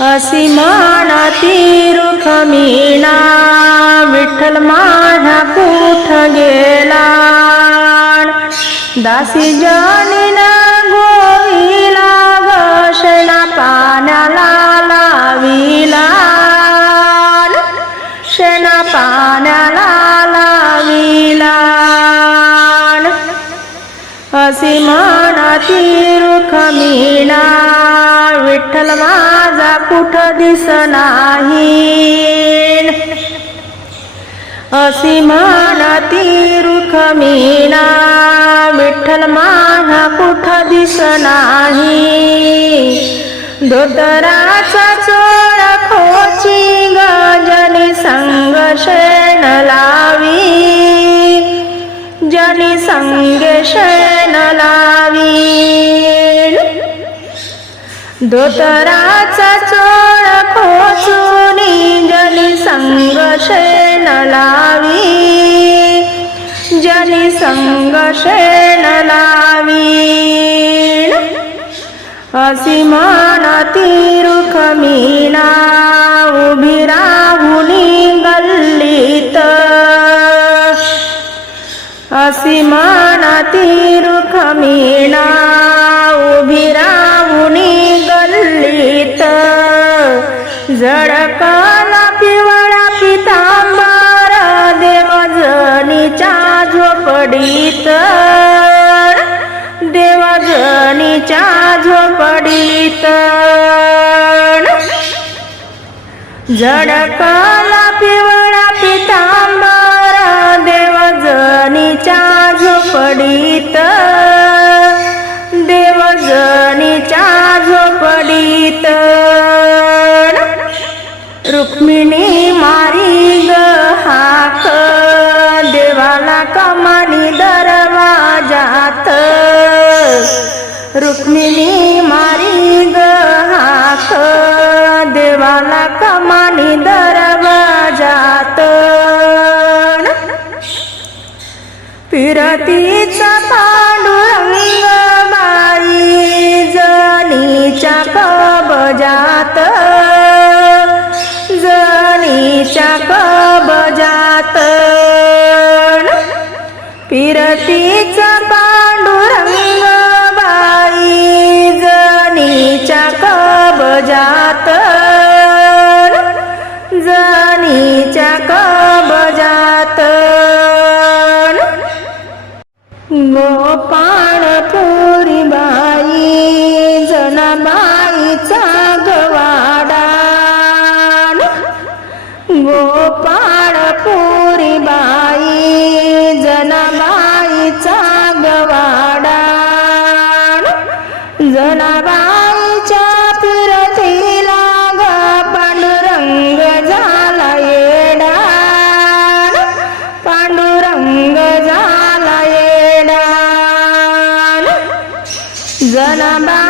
अशी म्हणती रुखमिना विठ्ठल माझ्या कुठ गेला। दासी जाणीना गोविला घोषणा पाण्याला लाविला। शेणा पाण्याला लाविला। अशी म्हणती रुखमिना विठ्ठल माझा कुठ दिस नाही अशी म्हणती रुखमिना विठ्ठल माझा कुठ दिस नाही धोतराचा चोर खोची गजनी संग शेणला. जनी संगे शेण लावी धोतराचा चोळ खोचूनी जनी संग शेण लावी जनी संग शेण लावी अशी म्हणती रुखमिना अशी म्हणती उभी राहुनी गल्लीत. जडकाला पिवळा पितांबर देवजनीच्या झोपडीत. देवजनीच्या झोपडीत. जडकाला पिवळा पितांबर रुक्मिणी मारी ग हाक देवाला कमानी दरवाजात. रुक्मिणी मारी ग हाक फिरतीचा पांडुरंग बाई जनीच्या कबजात. जनीच्या कबजात. गोपा जनाबाईच्या फिरतीला ग पांडुरंग झाला येडा पांडुरंग झाला येडा जनाबा